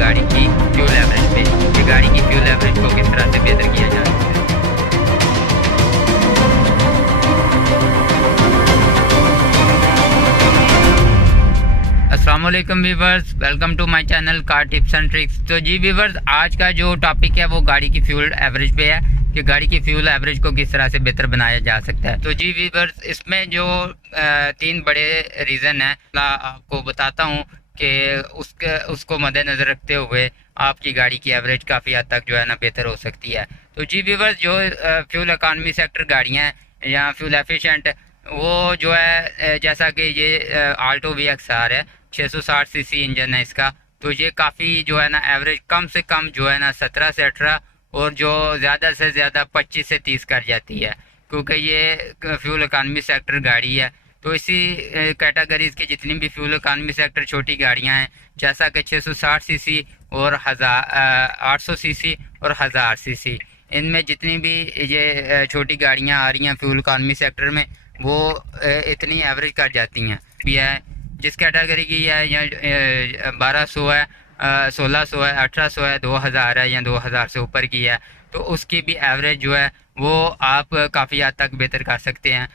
गाड़ी की fuel average पे कि गाड़ी की फ्यूल एवरेज को किस तरह से बेहतर किया जा सकता है। अस्सलाम वालेकुम viewers, welcome to my channel car tips and tricks. तो जी व्यूवर्स, आज का जो टॉपिक है वो गाड़ी की फ्यूल एवरेज पे है कि गाड़ी की फ्यूल एवरेज को किस तरह से बेहतर बनाया जा सकता है। तो जी व्यूवर्स, इसमें जो 3 बड़े रीज़न है आपको बताता हूँ कि उसको मद्देनज़र रखते हुए आपकी गाड़ी की एवरेज काफ़ी हद तक जो है ना बेहतर हो सकती है। तो जी व्यूवर्स, जो फ्यूल इकॉनमी सेक्टर गाड़ियाँ हैं या फ्यूल एफिशिएंट, वो जो है जैसा कि ये आल्टो VXR है, 660 सीसी इंजन है इसका। तो ये काफ़ी जो है ना एवरेज कम से कम जो है ना 17 से 18 और जो ज़्यादा से ज़्यादा 25 से 30 कर जाती है, क्योंकि ये फ्यूल इकॉनमी सेक्टर गाड़ी है। तो इसी कैटेगरीज की जितनी भी फ्यूल इकॉनमी सेक्टर छोटी गाड़ियां हैं, जैसा कि 660 सीसी और 800 सीसी और 1000 सीसी, इनमें जितनी भी ये छोटी गाड़ियां आ रही हैं फ्यूल इकॉनमी सेक्टर में, वो इतनी एवरेज कर जाती हैं। भी है जिस कैटेगरी की है, या 1200 है, 1600 है, 1800 है, 2000 है या 2000 से ऊपर की है, तो उसकी भी एवरेज जो है वो आप काफ़ी हद तक बेहतर कर सकते हैं।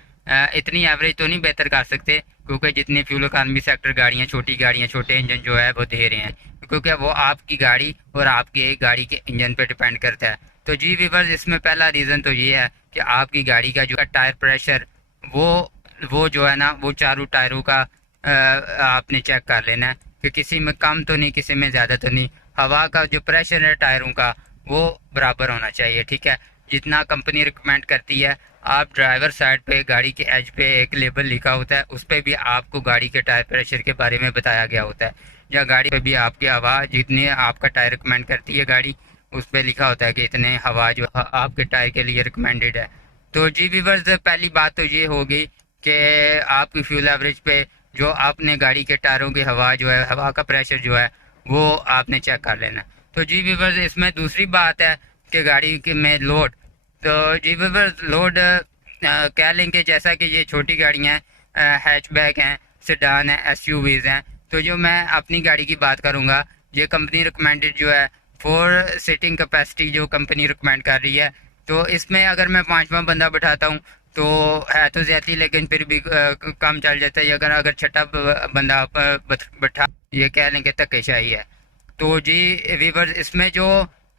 इतनी एवरेज तो नहीं बेहतर कर सकते, क्योंकि जितनी फ्यूल इकॉनमी सेक्टर गाड़ियाँ, छोटे इंजन जो है वो दे रहे हैं, क्योंकि वो आपकी गाड़ी और आपकी गाड़ी के इंजन पे डिपेंड करता है। तो जी व्यूअर्स, इसमें पहला रीज़न तो ये है कि आपकी गाड़ी का जो टायर प्रेशर वो जो है ना वो चारों टायरों का आपने चेक कर लेना है कि किसी में कम तो नहीं, किसी में ज़्यादा तो नहीं। हवा का जो प्रेशर है टायरों का वो बराबर होना चाहिए, ठीक है, जितना कंपनी रिकमेंड करती है। आप ड्राइवर साइड पे गाड़ी के एज पे एक लेबल लिखा होता है, उस पर भी आपको गाड़ी के टायर प्रेशर के बारे में बताया गया होता है, या गाड़ी पे भी आपकी हवा जितनी आपका टायर रिकमेंड करती है गाड़ी, उस पर लिखा होता है कि इतने हवा जो आपके टायर के लिए रिकमेंडेड है। तो जी व्यूअर्स, पहली बात तो ये होगी कि आपकी फ्यूल एवरेज पे जो आपने गाड़ी के टायरों की हवा जो है, हवा का प्रेशर जो है वो आपने चेक कर लेना। तो जी व्यूअर्स, इसमें दूसरी बात है कि गाड़ी के में लोड। तो जी व्यूअर्स, लोड कह लें कि जैसा कि ये छोटी गाड़ियाँ हैं, हैचबैक हैं, सेडान हैं, SUVs हैं, तो जो मैं अपनी गाड़ी की बात करूँगा, ये कंपनी रिकमेंडेड जो है 4 सीटिंग कैपेसिटी जो कंपनी रिकमेंड कर रही है। तो इसमें अगर मैं 5वां बंदा बैठाता हूँ तो है तो ज्यादा, लेकिन फिर भी काम चल जाता है। अगर छठा बंदा बैठा, ये कह लें कि धक्केशाही है। तो जी व्यूअर्स, इसमें जो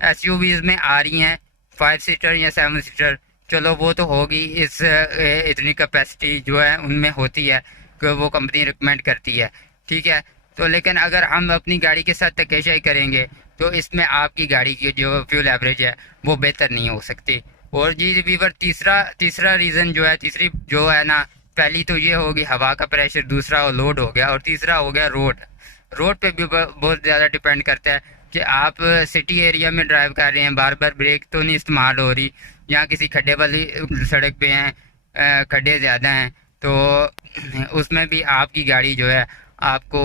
SUVs में आ रही हैं 5 सीटर या 7 सीटर, चलो वो तो होगी, इस इतनी कैपेसिटी जो है उनमें होती है कि वो कंपनी रिकमेंड करती है, ठीक है। तो लेकिन अगर हम अपनी गाड़ी के साथ धक्केशाही करेंगे तो इसमें आपकी गाड़ी की जो फ्यूल एवरेज है वो बेहतर नहीं हो सकती। और जी व्यूअर, तीसरा रीज़न जो है, तीसरी जो है ना, पहली तो ये होगी हवा का प्रेशर, दूसरा लोड हो गया, और तीसरा हो गया रोड पे भी बहुत ज़्यादा डिपेंड करता है कि आप सिटी एरिया में ड्राइव कर रहे हैं, बार बार ब्रेक तो नहीं इस्तेमाल हो रही, या किसी खड्डे वाली सड़क पे हैं, खड्डे ज़्यादा हैं, तो उसमें भी आपकी गाड़ी जो है आपको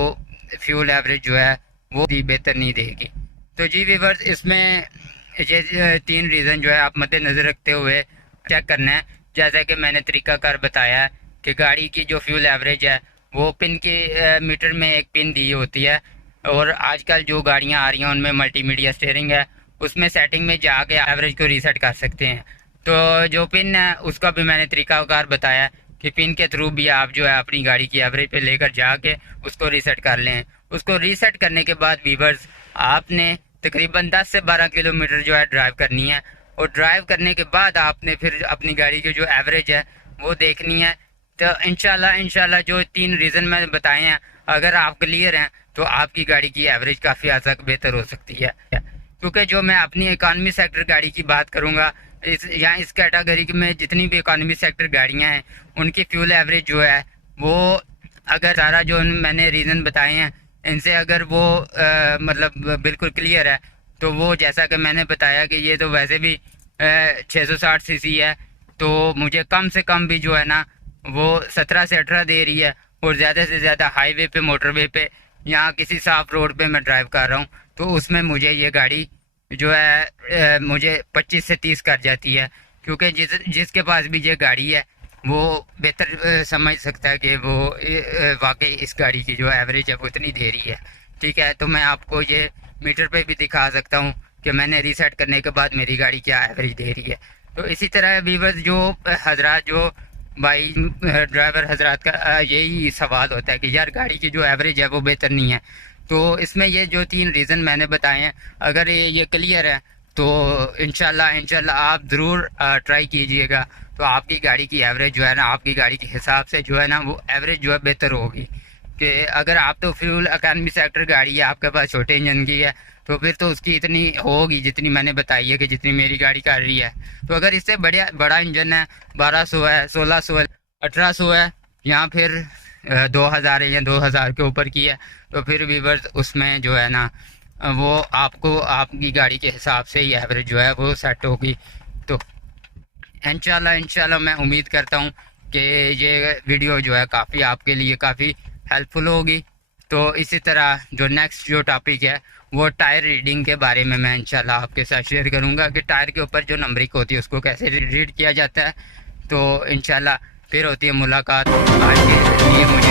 फ्यूल एवरेज जो है वो भी बेहतर नहीं देगी। तो जी व्यूअर्स, इसमें ये 3 रीज़न जो है आप मद्देनज़र रखते हुए चेक करना है। जैसा कि मैंने तरीकाकार बताया कि गाड़ी की जो फ्यूल एवरेज है वो पिन के मीटर में एक पिन दी होती है, और आजकल जो गाड़ियां आ रही हैं उनमें मल्टीमीडिया स्टीयरिंग है, उसमें सेटिंग में जाके एवरेज को रीसेट कर सकते हैं। तो जो पिन है उसका भी मैंने तरीकाकार बताया कि पिन के थ्रू भी आप जो है अपनी गाड़ी की एवरेज पे लेकर जाके उसको रीसेट कर लें। उसको रीसेट करने के बाद व्यूअर्स, आपने तकरीबन 10 से 12 किलोमीटर जो है ड्राइव करनी है, और ड्राइव करने के बाद आपने फिर अपनी गाड़ी की जो एवरेज है वो देखनी है। तो इंशाल्लाह जो 3 रीज़न मैंने बताए हैं, अगर आप क्लियर हैं तो आपकी गाड़ी की एवरेज काफ़ी हद तक बेहतर हो सकती है। क्योंकि जो मैं अपनी इकॉनमी सेक्टर गाड़ी की बात करूँगा, इस कैटेगरी में जितनी भी इकॉनमी सेक्टर गाड़ियाँ हैं उनकी फ्यूल एवरेज जो है वो, अगर सारा जो मैंने रीज़न बताए हैं इनसे अगर वो मतलब बिल्कुल क्लियर है, तो वो जैसा कि मैंने बताया कि ये तो वैसे भी 660 सीसी है, तो मुझे कम से कम भी जो है ना वो 17 से 18 दे रही है, और ज़्यादा से ज़्यादा हाईवे पे, मोटरवे पे, यहाँ किसी साफ रोड पे मैं ड्राइव कर रहा हूँ तो उसमें मुझे ये गाड़ी जो है मुझे 25 से 30 कर जाती है। क्योंकि जिसके पास भी ये गाड़ी है वो बेहतर समझ सकता है कि वो वाकई इस गाड़ी की जो एवरेज है वो इतनी दे रही है, ठीक है। तो मैं आपको ये मीटर पे भी दिखा सकता हूँ कि मैंने रीसेट करने के बाद मेरी गाड़ी क्या एवरेज दे रही है। तो इसी तरह व्यूअर्स जो हजरात जो भाई ड्राइवर हजरात का यही सवाल होता है कि यार गाड़ी की जो एवरेज है वो बेहतर नहीं है। तो इसमें ये जो 3 रीज़न मैंने बताए हैं, अगर ये क्लियर है तो इंशाल्लाह आप ज़रूर ट्राई कीजिएगा। तो आपकी गाड़ी की एवरेज जो है ना, आपकी गाड़ी के हिसाब से जो है ना वो एवरेज जो है बेहतर होगी। कि अगर आप तो फ्यूल इकॉनमी सेक्टर गाड़ी है, आपके पास छोटे इंजन की है, तो फिर तो उसकी इतनी होगी जितनी मैंने बताई है कि जितनी मेरी गाड़ी कर रही है। तो अगर इससे बड़ा इंजन है, 1200 है, 1600 है, 1800 है, या फिर 2000 है या 2000 के ऊपर की है, तो फिर व्यूअर्स उसमें जो है ना वो आपको आपकी गाड़ी के हिसाब से ही एवरेज जो है वो सेट होगी। तो इंशाल्लाह मैं उम्मीद करता हूँ कि ये वीडियो जो है काफ़ी आपके लिए काफ़ी हेल्पफुल होगी। तो इसी तरह जो नेक्स्ट जो टॉपिक है वो टायर रीडिंग के बारे में मैं इंशाल्लाह आपके साथ शेयर करूँगा कि टायर के ऊपर जो नंबरिंग होती है उसको कैसे रीड किया जाता है। तो इंशाल्लाह फिर होती है मुलाकात। आज के लिए मुझे